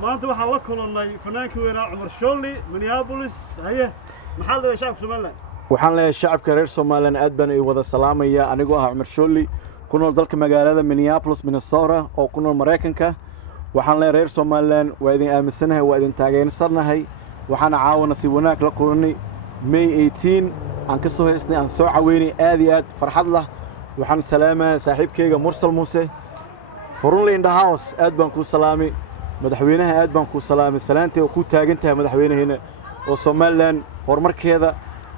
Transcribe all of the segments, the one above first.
maanta waxaan la kulannay fanaankii weynaa Cumar Shooli Minneapolis haye maxaa leeyahay shacabka Soomaaliland waxaan leeyahay shacabka reer Soomaaliland aad baan ay wada salaamaya anigoo ah Cumar Shooli ku nool dalka magaalada Minneapolis Minnesota oo ku nool Mareykanka waxaan leeyahay reer Soomaaliland waa idin aaminsanahay waa idin taageersanahay waxaan caawana si wanaag la kulannay May 18 aan ka soo heesnay aan soo caweynay aad iyo aad farxad lah waxaan salaamayaa saaxiibkayga Mursal Muuse Furunle in the house aad baan ku salaamay madaxweynaha aad baan ku salaamay salaantay oo ku taagan tahay madaxweynaheena oo Soomaaliland horumarkeeda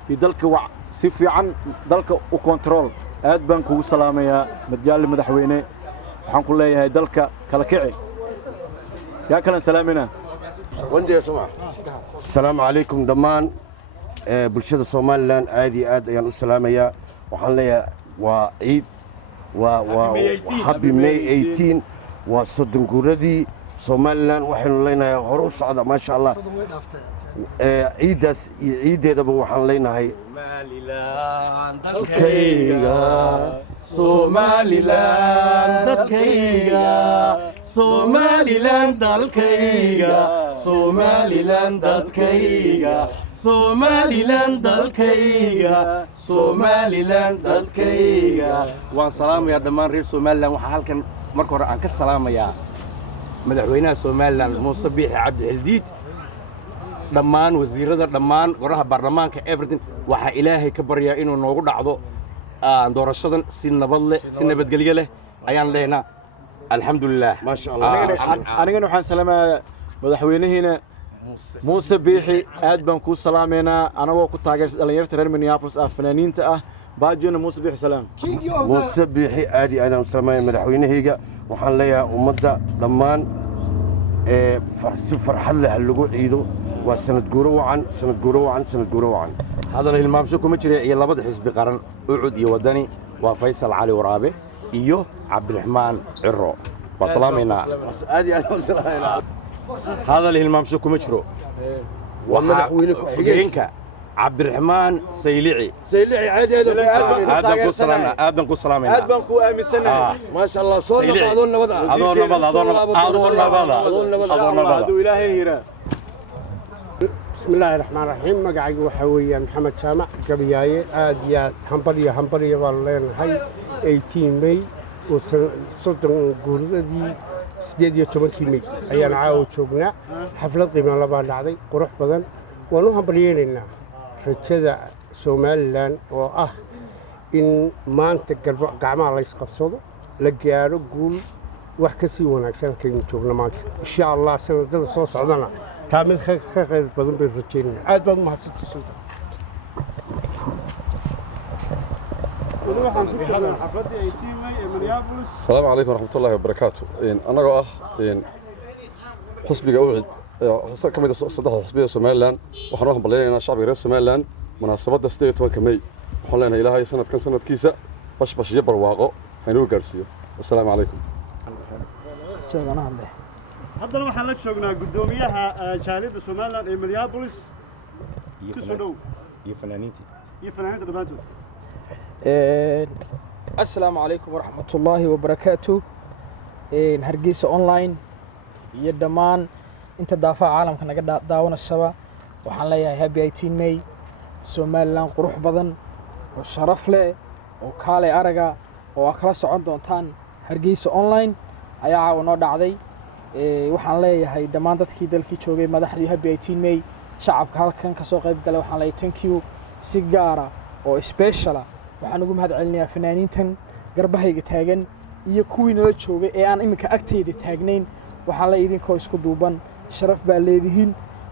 iyo dalka si fiican dalka u control aad baan ku salaamayaa madjaal madaxweyne waxaan ku leeyahay dalka kala kici yaa kala salaamina wandee soma assalaamu calaykum dhammaan bulshada Soomaaliland aad iyo aad ayaan u salaamayaa waxaan leeyahay waa ciid happy May 18 waa soddon guuradii Soomaaliland waxaanu leenahay hor u socda ma sha Allah ciidaas iyo ciideedaba waxaan leenahay Somaliland dadkayga Somaliland dalkayga Somaliland dadkayga Somaliland dalkayga Somaliland dadkayga waan salaamayaa dhammaan reer Somaliland waxa halkan marka hore aan ka salaamayaa madaxweynaha Somaliland Muuse Biixi Cabdi Xildiid dhammaan wasiirada dhammaan golaha baarlamaanka everything waxa ilaahay ka baryaa inuu noogu dhacdo doorashadan si nabad leh si nabadgelyo leh ayaan leenaa alxamdulillah ma sha Allah anigana waxaan salaamayaa madaxweynaheena Muuse Biixi aad baan ku salaameynaa anagoo ku taageersan dhalinyarada reer Minneapolis fanaaniinta baajina Muuse Biixi salaam Muuse Biixi aad iyo aad aan salaamayaa madaxweynahayga waxaan leeyahay ummadda dhammaan si farxad leh lagu ciido waa sanad guuro wacan هذا الهلمامشو كم جري يلا بدح حزب قرن أعود يودني وفيصل علي ورابي إيو عبد الرحمن عرو وسلامنا هذا الهلمامشو كم جرو ومدحوينك عبد الرحمن سيلعي عادي آدم كو سلامنا آدم كو أمسنا ما شاء الله صورنا أظن نبضة أظن إلهي هيرا بسم الله الرحمن الرحيم مقعي وحويا محمد شامع قبياي آديا همبريا والله هاي 18 ماي وصدن قردي سديديو تمركي ماي أيان عاو شوقنا حفلة قيمة لبا لعدي قروح بدن ونو همبريين لنا رجدا Somaliland إن ما أنت قعما الله يسقف صوده لقيارو قول وحكسي وناكسان كين شوقنا مانت إن شاء الله سنة دل صوص عدنا كامل خير بدن بالرجين عاد بدن ما حسيت السلطة السلام عليكم ورحمة الله وبركاته أنا قاه حسبي جوعد كم صدق حسبي Somaliland وحنا بلينا شعب غير Somaliland مناسبات دستيت وكمي وحنا إلى هاي سنة كان سنة كيسة باش يجبر واقع هنو جالسيو السلام عليكم haddana waxaan la joognaa gudoomiyaha jaaliyadda Somaliland ee Minneapolis iyo fanaaniinta dhamaantood السلام عليكم ورحمة الله وبركاته هرجيس أونلاين يدمان أنت دافع عالم كنا قد داون السبا وحنا ليا هابي 18 ماي Somaliland قروح بدن وشرف له وكالي أرجع وأخلص عندهم تان هرجيس أونلاين أيها ونود عادي waxaan leeyahay dhammaan dadkii dalkii joogay madaxdii Happy 18 May shacabka halkan ka soo qayb galay waxaan leeyahay thank you si gaar ah oo special ah waxaan ugu mahad celinayaa fanaaniintan garbahayga taagan iyo kuwii nala joogay ee aan iminka agteeda taagnayn waxaan leeyahay idinkoo isku duuban sharaf baa leedihiin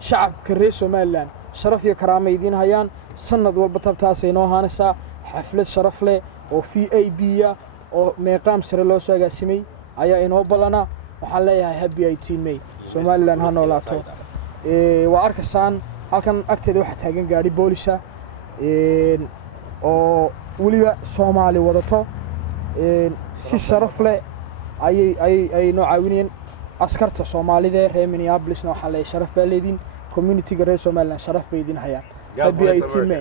shacabka reer Somaliland sharaf iyo karaamo idin hayaan sanad walba tabtaasay noo haanaysaa xaflad sharaf leh oo VIP oo meeqaam sare loo soo agaasimay ayaa inoo balana waxaan leeyahay Happy 18 May Somaliland ha noolaato waa arkaysaan halkan agteeda waxa taagan gaari booliska oo waliba Soomaali wadato si sharaf leh ay noo caawinayeen askarta Soomaalida reer Minneapolis waxaa leeyahay sharaf baa leedin community reer Somaliland sharaf bay idin hayaan Happy 18 May